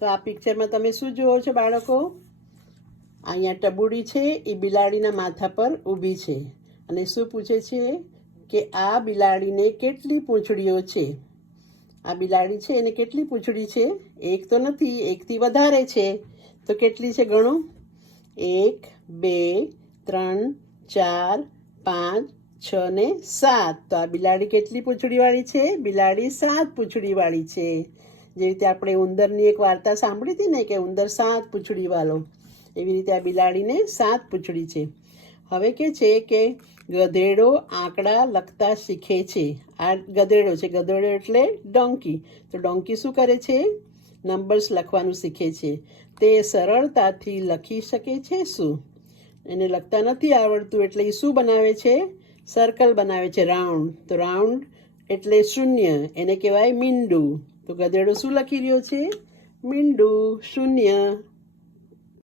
તો આ પિક્ચરમાં તમે શું જુઓ છો બાળકો? અહીંયા ટબુડી છે, એ બિલાડીના માથા પર ઊભી છે. અને શું પૂછે છે કે આ બિલાડીને કેટલી પૂંછડીઓ છે? આ બિલાડી છે એને કેટલી પૂંછડી છે? એક તો નથી, એકથી વધારે છે. તો કેટલી છે ગણો? એક, બે, ત્રણ, ચાર, પાંચ, છ ને સાત. તો આ બિલાડી કેટલી પૂંછડીવાળી છે? બિલાડી સાત પૂંછડીવાળી છે. જે રીતે આપણે ઉંદરની એક વાર્તા સાંભળી હતી ને કે ઉંદર સાત પૂંછડીવાળો એવી રીતે આ બિલાડીને સાત પૂંછડી છે. હવે કે છે કે ગધેડો આંકડા લખતા શીખે છે. આ ગધેડો છે. ગધેડો એટલે ડોંકી તો ડોંકી શું કરે છે? નંબર્સ લખવાનું શીખે છે. તે સરળતાથી લખી શકે છે શું? એને લખતા નથી આવડતું એટલે એ શું બનાવે છે? સર્કલ બનાવે છે. રાઉન્ડ તો રાઉન્ડ એટલે શૂન્ય. એને કહેવાય મીંડું. તો ગધેડો શું લખી રહ્યો છે મીંડું શૂન્ય